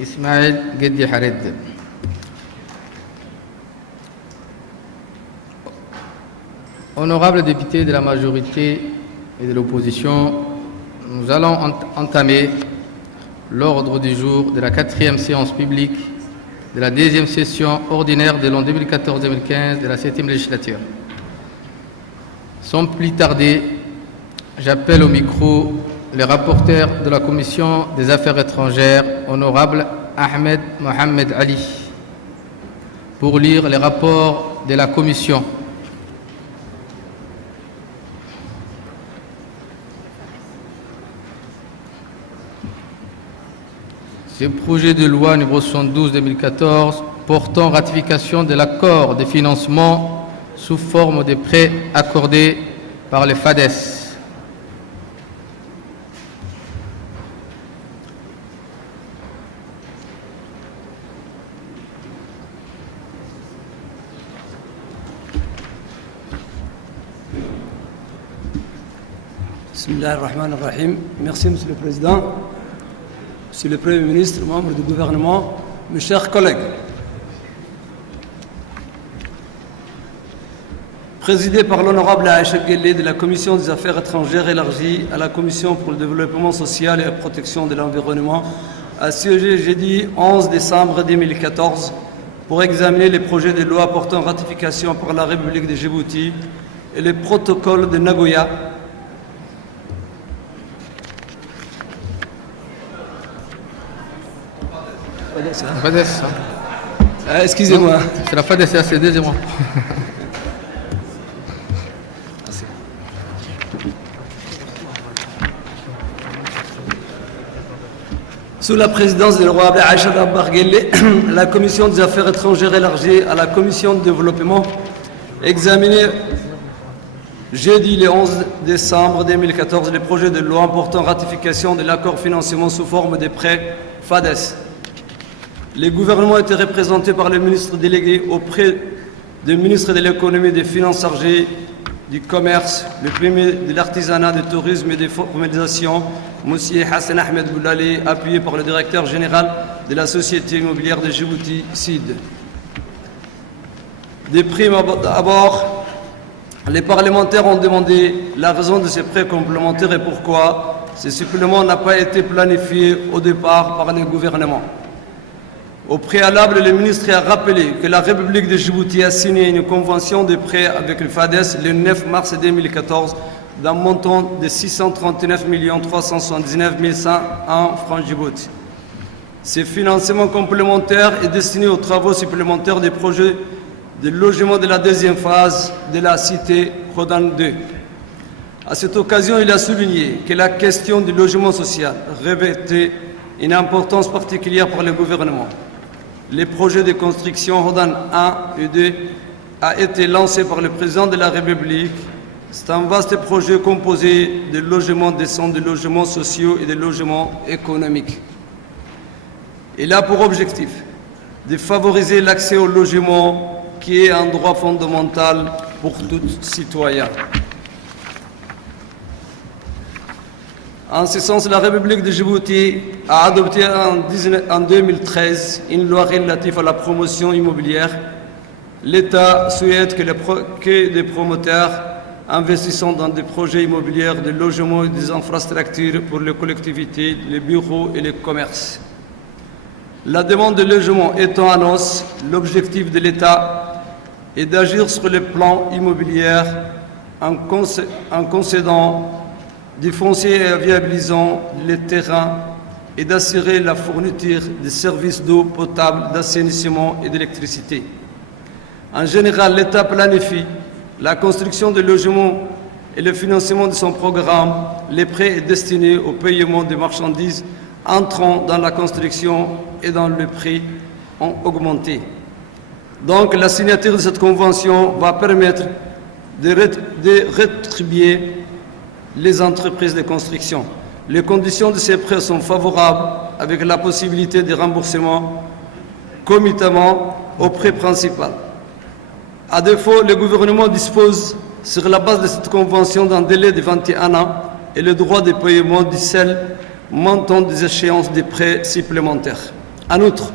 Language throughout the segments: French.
Ismaël Guedi Hared. Honorables députés de la majorité et de l'opposition, nous allons entamer l'ordre du jour de la 4e séance publique de la 2e session ordinaire de l'an 2014-2015 de la 7e législature. Sans plus tarder, j'appelle au micro le rapporteur de la Commission des Affaires étrangères, honorable Ahmed Mohamed Ali, pour lire les rapports de la Commission. Ce projet de loi numéro 72-2014 portant ratification de l'accord de financement sous forme de prêts accordés par le FADES. Bismillahirrahmanirrahim. Merci, Monsieur le Président, Monsieur le Premier ministre, membres du gouvernement, mes chers collègues. Présidé par l'honorable Aïcha Guelleh de la Commission des Affaires étrangères élargie à la Commission pour le développement social et la protection de l'environnement, a siégé jeudi 11 décembre 2014 pour examiner les projets de loi portant ratification par la République de Djibouti et le protocole de Nagoya FADES, excusez-moi. C'est la FADES, c'est ACD, c'est moi. Sous la présidence de l'honorable Aïcha Guelleh, la Commission des Affaires étrangères élargie à la Commission de développement examiné jeudi le 11 décembre 2014 les projets de loi portant ratification de l'accord financement sous forme de prêts FADES. Les gouvernements étaient représentés par le ministre délégué auprès du ministre de l'économie et des finances chargé du commerce, le premier de l'artisanat, du tourisme et des formalisations, M. Hassan Ahmed Boulali, appuyé par le directeur général de la Société immobilière de Djibouti, SID. Des primes abord, les parlementaires ont demandé la raison de ces prêts complémentaires et pourquoi ce supplément n'a pas été planifié au départ par le gouvernement. Au préalable, le ministre a rappelé que la République de Djibouti a signé une convention de prêt avec le FADES le 9 mars 2014 d'un montant de 639 379 101 francs Djibouti. Ces financements complémentaires est destiné aux travaux supplémentaires des projets de logement de la deuxième phase de la cité Rodan 2. À cette occasion, il a souligné que la question du logement social revêtait une importance particulière pour le gouvernement. Les projets de construction Rodan 1 et 2 a été lancé par le président de la République. C'est un vaste projet composé de logements décents, de logements sociaux et de logements économiques. Il a pour objectif de favoriser l'accès au logement qui est un droit fondamental pour tout citoyen. En ce sens, la République de Djibouti a adopté en 2013 une loi relative à la promotion immobilière. L'État souhaite que des promoteurs investissant dans des projets immobiliers, de logements et des infrastructures pour les collectivités, les bureaux et les commerces. La demande de logement étant en hausse, l'objectif de l'État est d'agir sur le plan immobilier en concédant du foncier et viabilisant les terrains et d'assurer la fourniture des services d'eau potable, d'assainissement et d'électricité. En général, l'État planifie la construction de logements et le financement de son programme. Les prêts est destiné au paiement des marchandises entrant dans la construction et dont le prix ont augmenté. Donc, la signature de cette convention va permettre de rétribuer les entreprises de construction. Les conditions de ces prêts sont favorables avec la possibilité de remboursement concomitamment au prêt principal. À défaut, le gouvernement dispose, sur la base de cette convention, d'un délai de 21 ans et le droit de paiement du seul montant des échéances des prêts supplémentaires. En outre,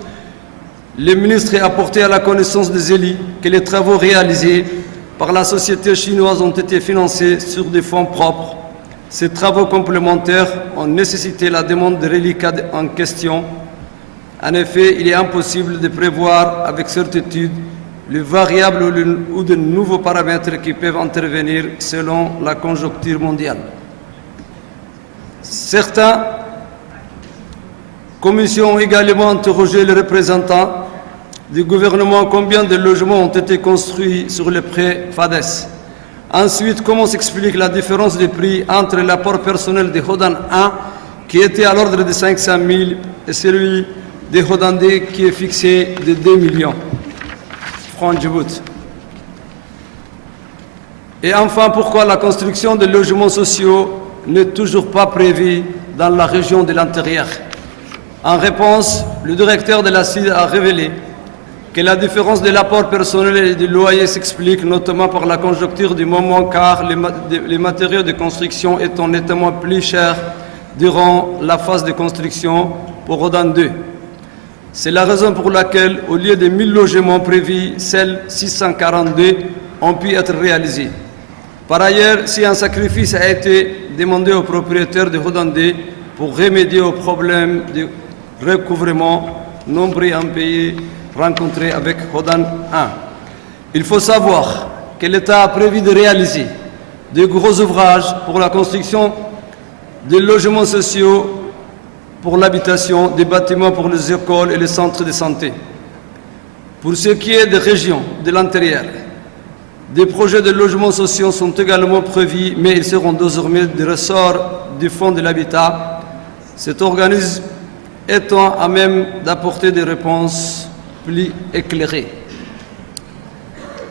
le ministre a porté à la connaissance des élus que les travaux réalisés par la société chinoise ont été financés sur des fonds propres. Ces travaux complémentaires ont nécessité la demande de reliquats en question. En effet, il est impossible de prévoir avec certitude les variables ou de nouveaux paramètres qui peuvent intervenir selon la conjoncture mondiale. Certaines commissions ont également interrogé les représentants du gouvernement combien de logements ont été construits sur les prêts FADES. Ensuite, comment s'explique la différence de prix entre l'apport personnel de Hodan 1, qui était à l'ordre de 500 000, et celui de Hodan 2, qui est fixé de 2 millions francs Djibouti. Et enfin, pourquoi la construction de logements sociaux n'est toujours pas prévue dans la région de l'intérieur? En réponse, le directeur de la CID a révélé que la différence de l'apport personnel et du loyer s'explique notamment par la conjoncture du moment, car les matériaux de construction étant nettement plus chers durant la phase de construction pour Hodan 2. C'est la raison pour laquelle, au lieu de 1000 logements prévus, seuls 642 ont pu être réalisés. Par ailleurs, si un sacrifice a été demandé aux propriétaires de Hodan 2 pour remédier aux problèmes de recouvrement nombreux en pays rencontrés avec Hodan 1. Il faut savoir que l'État a prévu de réaliser de gros ouvrages pour la construction de logements sociaux pour l'habitation, des bâtiments pour les écoles et les centres de santé. Pour ce qui est des régions de l'intérieur, des projets de logements sociaux sont également prévus, mais ils seront désormais du ressort du Fonds de l'habitat, cet organisme étant à même d'apporter des réponses plus éclairées.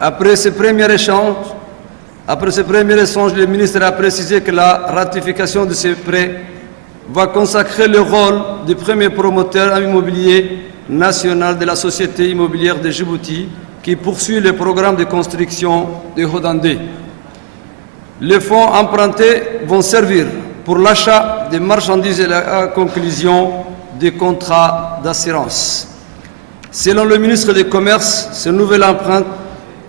Après ce premier échange, le ministre a précisé que la ratification de ces prêts va consacrer le rôle du premier promoteur immobilier national de la Société immobilière de Djibouti, qui poursuit le programme de construction de Hodan 2. Les fonds empruntés vont servir pour l'achat des marchandises et la conclusion des contrats d'assurance. Selon le ministre du Commerce, ce nouvel emprunt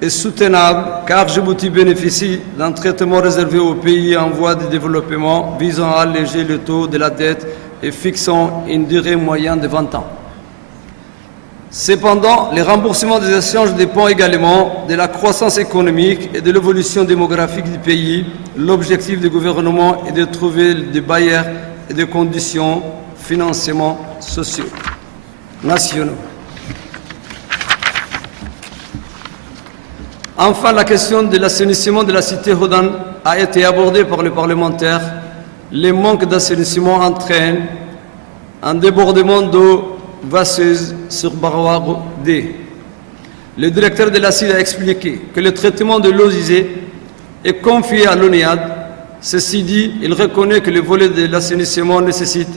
est soutenable car Djibouti bénéficie d'un traitement réservé aux pays en voie de développement visant à alléger le taux de la dette et fixant une durée moyenne de 20 ans. Cependant, le remboursement des échanges dépend également de la croissance économique et de l'évolution démographique du pays. L'objectif du gouvernement est de trouver des bailleurs et des conditions de financement sociaux nationaux. Enfin, la question de l'assainissement de la cité Hodan a été abordée par les parlementaires. Les manques d'assainissement entraînent un débordement d'eau vasseuse sur Barawaro D. Le directeur de la CID a expliqué que le traitement de l'eau usée est confié à l'ONEAD. Ceci dit, il reconnaît que le volet de l'assainissement nécessite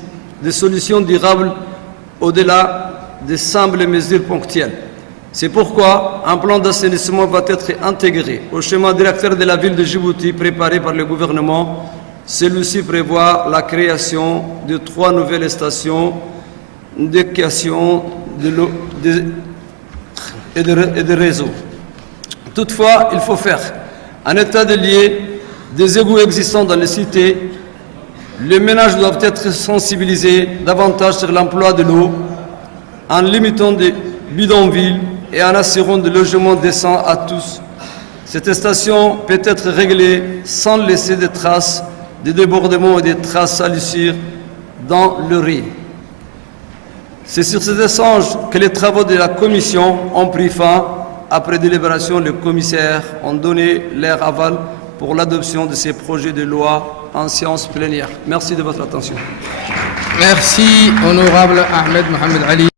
des solutions durables au-delà des simples mesures ponctuelles. C'est pourquoi un plan d'assainissement va être intégré au schéma directeur de la ville de Djibouti préparé par le gouvernement. Celui-ci prévoit la création de 3 nouvelles stations d'équation de l'eau et de réseaux. Toutefois, il faut faire un état des lieux des égouts existants dans les cités. Les ménages doivent être sensibilisés davantage sur l'emploi de l'eau en limitant des bidonvilles et en assurant des logements décents à tous. Cette station peut être réglée sans laisser de traces de débordements et de traces salissures dans le riz. C'est sur ces échanges que les travaux de la commission ont pris fin. Après délibération, les commissaires ont donné leur aval pour l'adoption de ces projets de loi en séance plénière. Merci de votre attention. Merci, honorable Ahmed Mohamed Ali.